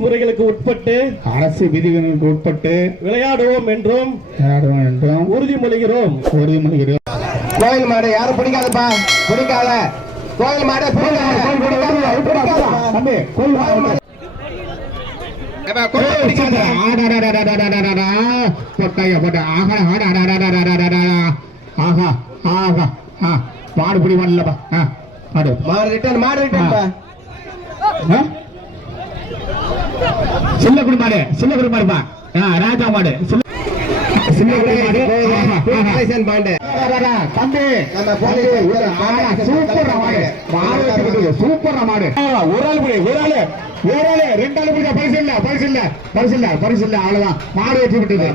முறைகளுக்கு உட்பட்டு அரசு விதிகளுக்கு உட்பட்டு விளையாடுவோம் என்றும் விளையாடுவோம் என்றும் உறுதிமொழிகிறோம். உறுதிமொழிகிறோம். கோயில் மாடு யாரும் பிடிக்காதப்பா. பிடிக்காத. கோயில் மாடு மாடு ஆஹா ஆஹா ஆ மாடு பிடி வரலப்பா ஆ மாடு. மாடு ரிட்டர்ன் மாடு ரிட்டர்ன் சில்ல குடுமாடு சில்ல குடுமாடுப்பா ராஜா மாடு சில்ல குடுமாடு தம்பி. சூப்பர் மாடு மாடு சூப்பர் மாடு ஒரு ஆளு ஒரு ஆளு. ஆளு. புடிச்சா பரிசு இல்ல பரிசு இல்ல பரிசு பரிசு இல்ல அவ்வளவுதான். மாடு வச்சு விட்டுது.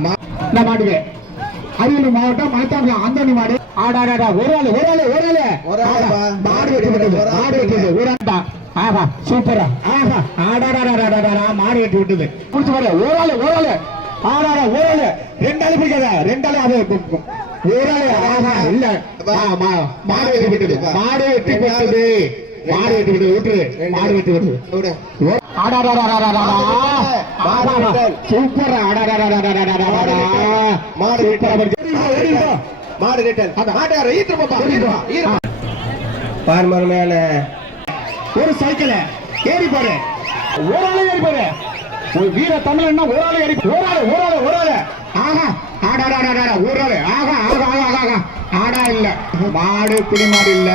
இந்த மாட்டுக்கு. மாவட்டம் மணத்தாங்க ஆந்தோனி மாடு. ஆடாடா ஒரு ஒரு ஆளு ஒரு ஆளு. மாடு வச்சு விட்டுது மாடு வச்சு ஒரு ஆண்டா ஆஹா சூப்பரா. ஆஹா. ஆடாடாடாடாடா மாடு கட்டி விட்டது. முடிச்சு பாரு ஓராளு ஓராளு ஆறாளு ஓராளு ரெண்டு ஆளு பிடிக்காத ரெண்டு ஆளு அது. ஓராளு ஆமா இல்ல. மாடு கட்டி விட்டது. மாடு கட்டி விட்டது. மாடு கட்டி விட்டது. விட்டு மாடு கட்டி விட்டது. சூப்பர். மாடு மாடு ரிட்டர்ன் மாட்டை ஈட்டு பாப்பா. பார் ஒரு சைக்கிள ஏறி போறேன் ஒரு ஆளு ஏறி பாரு ஒரு வீர தமிழன்னா ஒரு ஆளு ஏறி ஒரு ஆளு ஒரு ஆளு ஒரு ஆளு ஆஹா ஆடாடாடாடா ஒரு ஆளு ஆகா ஆகா ஆகா ஆகா ஆடா இல்ல மாடு புலி மாடு இல்ல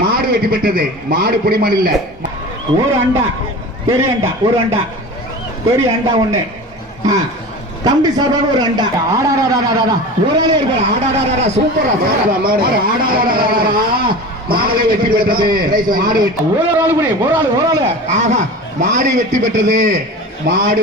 மாடு வெட்டி பெற்றது மாடு புலி மாடு இல்ல ஒரு அண்டா பெரிய அண்டா ஒரு அண்டா பெரிய அண்டா ஒண்ணு தம்பி சார்பாக ஒரு அண்டா ஆடாடாடாடாடா ஒரு ஆளே இருப்பாரு ஆடாடாடாடா சூப்பரா. ஆடாடாடாடாடா மாடு வெற்றி பெற்றது. மாடு வெற்றி ஒரு ஆளு ஒரு ஆளு ஒரு ஆஹா மாடு வெற்றி பெற்றது. மாடு வெற்றி